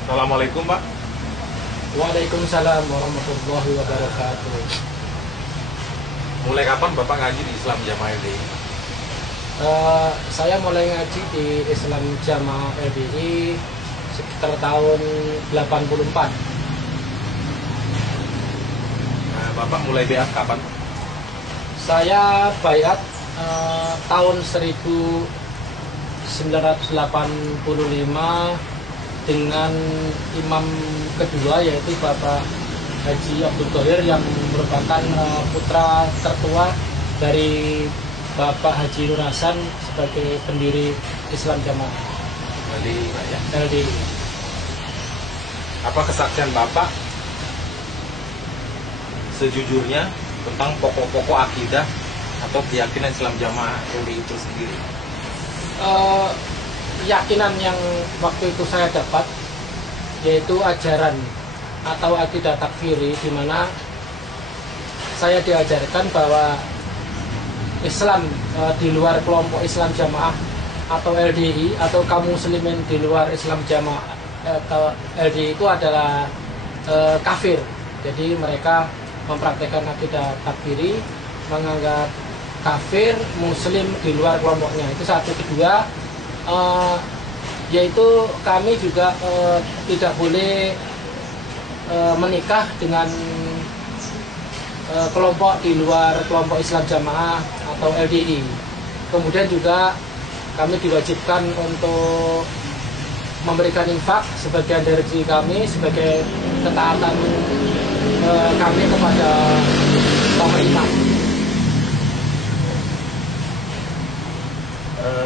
Assalamualaikum Pak. Waalaikumsalam warahmatullahi wabarakatuh. Mulai kapan Bapak ngaji di Islam Jamaah LDI? Saya mulai ngaji di Islam Jamaah LDI sekitar tahun 84. Nah, Bapak mulai beat kapan? Saya baiat tahun 1985 dengan imam kedua, yaitu Bapak Haji Abdul Thohir yang merupakan putra tertua dari Bapak Haji Nur Hasan sebagai pendiri Islam Jamaah LDI Pak ya. LDI. Apa kesaksian Bapak sejujurnya tentang pokok-pokok akidah atau keyakinan Islam Jamaah LDI itu sendiri? Keyakinan yang waktu itu saya dapat yaitu ajaran atau akidah takfiri, di mana saya diajarkan bahwa Islam di luar kelompok Islam Jamaah atau LDI atau kaum muslimin di luar Islam Jamaah atau LDI itu adalah kafir. Jadi mereka mempraktekkan akidah takfiri, menganggap kafir muslim di luar kelompoknya. Itu satu. Kedua, yaitu kami juga tidak boleh menikah dengan kelompok di luar kelompok Islam Jamaah atau LDI. Kemudian juga kami diwajibkan untuk memberikan infak sebagian dari rezeki kami sebagai ketaatan kami kepada pemerintah.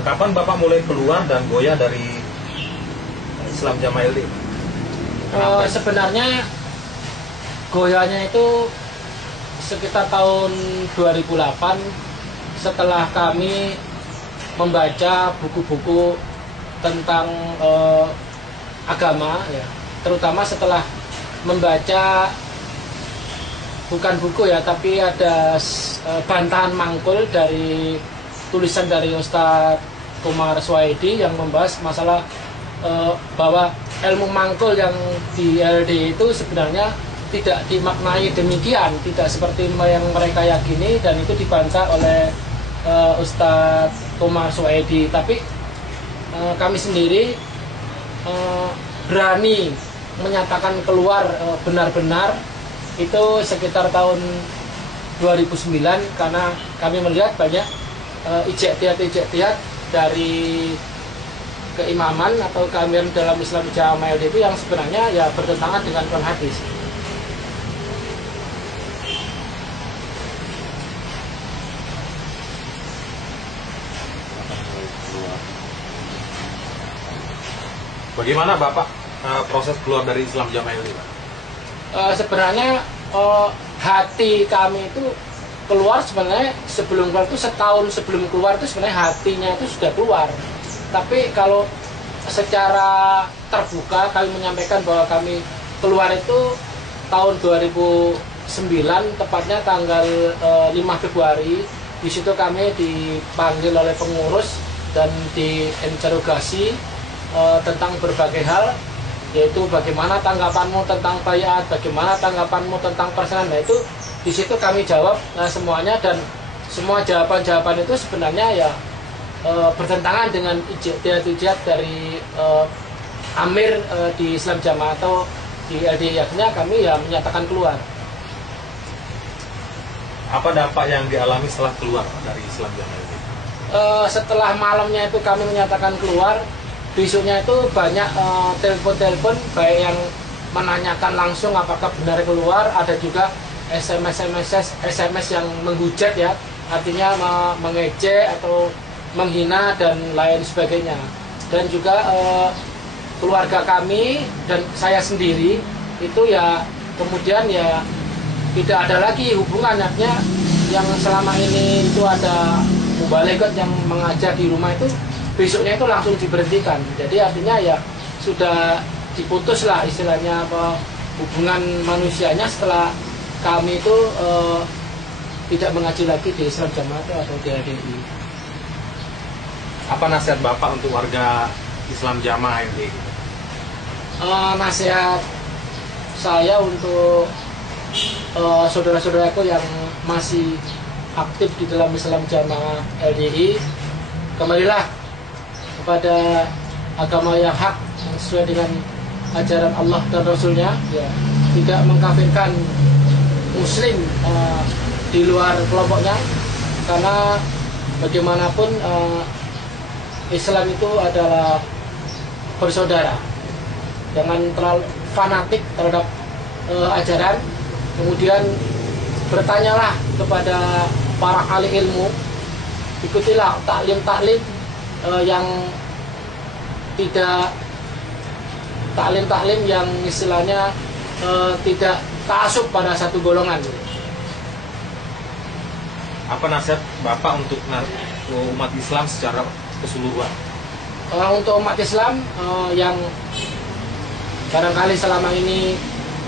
Kapan Bapak mulai keluar dan goyah dari Islam Jamaah LDI? Sebenarnya goyahnya itu sekitar tahun 2008 setelah kami membaca buku-buku tentang agama ya, terutama setelah membaca bukan buku ya, tapi ada bantahan mangkul dari tulisan dari Ustadz Komar Suwaidi yang membahas masalah bahwa ilmu mangkul yang di LDI itu sebenarnya tidak dimaknai demikian, tidak seperti yang mereka yakini, dan itu dibantah oleh Ustadz Komar Suwaidi. Tapi kami sendiri berani menyatakan keluar benar-benar itu sekitar tahun 2009, karena kami melihat banyak ijtihad dari keimaman atau keamiran dalam Islam Jamaah LDI itu yang sebenarnya ya bertentangan dengan Quran hadis. Bagaimana Bapak proses keluar dari Islam Jamaah LDI Pak? Sebenarnya hati kami itu keluar sebenarnya sebelum keluar itu, setahun sebelum keluar itu sebenarnya hatinya itu sudah keluar. Tapi kalau secara terbuka kami menyampaikan bahwa kami keluar itu tahun 2009, tepatnya tanggal 5 Februari. Di situ kami dipanggil oleh pengurus dan diinterogasi tentang berbagai hal, yaitu bagaimana tanggapanmu tentang baiat, bagaimana tanggapanmu tentang persenan. Nah, itu di situ kami jawab semuanya, dan semua jawaban-jawaban itu sebenarnya ya bertentangan dengan ijtihad dari Amir di Islam Jamaah atau di LDI. Akhirnya kami ya menyatakan keluar. Apa dampak yang dialami setelah keluar dari Islam Jamaah LDI? Setelah malamnya itu kami menyatakan keluar, besoknya itu banyak telepon-telepon, baik yang menanyakan langsung apakah benar keluar, ada juga SMS yang menghujat ya, artinya mengejek atau menghina dan lain sebagainya. Dan juga keluarga kami dan saya sendiri itu ya kemudian ya tidak ada lagi hubungan, artinya yang selama ini itu ada mubaleghah yang mengajar di rumah itu besoknya itu langsung diberhentikan. Jadi artinya ya sudah diputus lah istilahnya hubungan manusianya setelah kami itu tidak mengaji lagi di Islam Jamaah atau di LDI. Apa nasihat Bapak untuk warga Islam Jamaah LDI? nasihat saya untuk saudara-saudaraku yang masih aktif di dalam Islam Jamaah LDI, kembalilah kepada agama yang hak sesuai dengan ajaran Allah dan Rasulnya, ya, tidak mengkafirkan Muslim di luar kelompoknya, karena bagaimanapun Islam itu adalah bersaudara. Jangan terlalu fanatik terhadap ajaran. Kemudian bertanyalah kepada para ahli ilmu, ikutilah taklim-taklim yang tidak taklim-taklim yang istilahnya tidak taasub pada satu golongan. Apa nasihat Bapak untuk umat Islam secara keseluruhan? Untuk umat Islam yang barangkali selama ini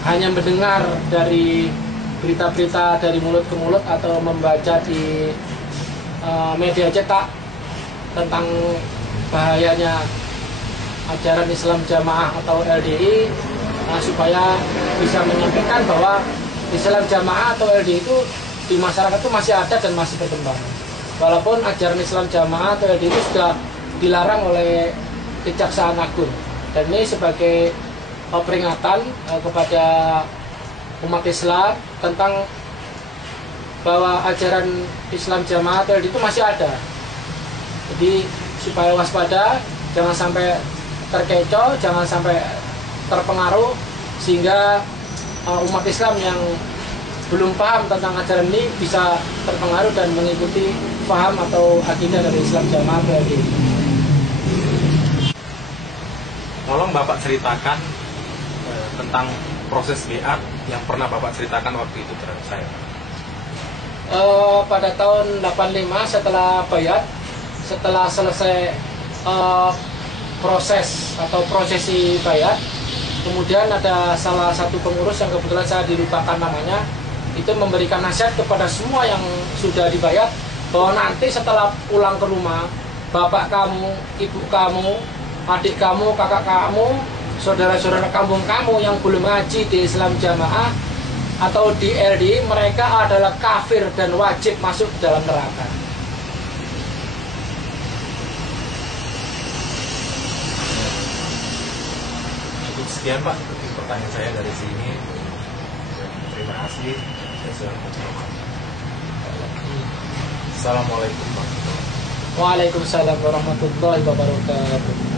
hanya mendengar dari berita-berita dari mulut ke mulut atau membaca di media cetak tentang bahayanya ajaran Islam Jamaah atau LDI, supaya bisa menyampaikan bahwa Islam Jamaah atau LDI itu di masyarakat itu masih ada dan masih berkembang. Walaupun ajaran Islam Jamaah atau LDI itu sudah dilarang oleh Kejaksaan Agung, dan ini sebagai peringatan kepada umat Islam tentang bahwa ajaran Islam Jamaah atau LDI itu masih ada. Jadi supaya waspada, jangan sampai terkecoh, jangan sampai terpengaruh, sehingga umat Islam yang belum paham tentang ajaran ini bisa terpengaruh dan mengikuti paham atau akidah dari Islam Jamaah LDI. Tolong Bapak ceritakan tentang proses baiat yang pernah Bapak ceritakan waktu itu terhadap saya. Pada tahun 85 setelah baiat, setelah selesai proses atau prosesi baiat, kemudian ada salah satu pengurus yang kebetulan saya dilupakan namanya, itu memberikan nasihat kepada semua yang sudah dibayat bahwa nanti setelah pulang ke rumah, bapak kamu, ibu kamu, adik kamu, kakak kamu, saudara-saudara kampung kamu yang belum ngaji di Islam Jamaah atau di LDI, mereka adalah kafir dan wajib masuk ke dalam neraka. Cukup sekian Pak pertanyaan saya dari sini. Terima kasih. Assalamualaikum warahmatullahi wabarakatuh. Waalaikumsalam warahmatullahi wabarakatuh.